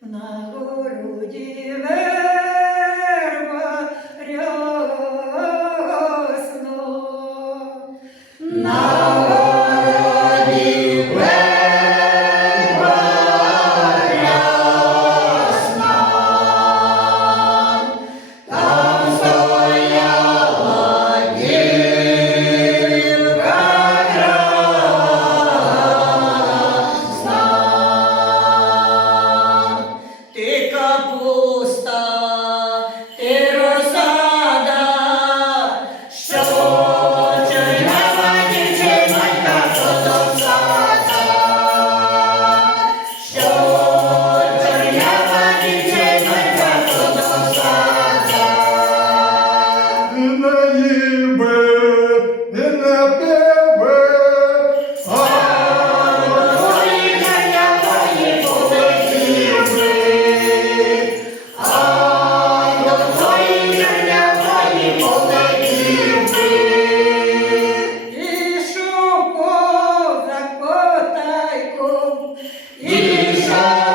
На городі верба рясна, на городі верба рясна, там стояла дівка красна. Ти капуста, ти розсада, що чорнява дівчинонька до сада, що чорнява дівчинонька до сада. Не їби, не напиви, а Твої чорнявої полетів би, а до твої чорнявої полетів би. Ішов козак потайком, ішов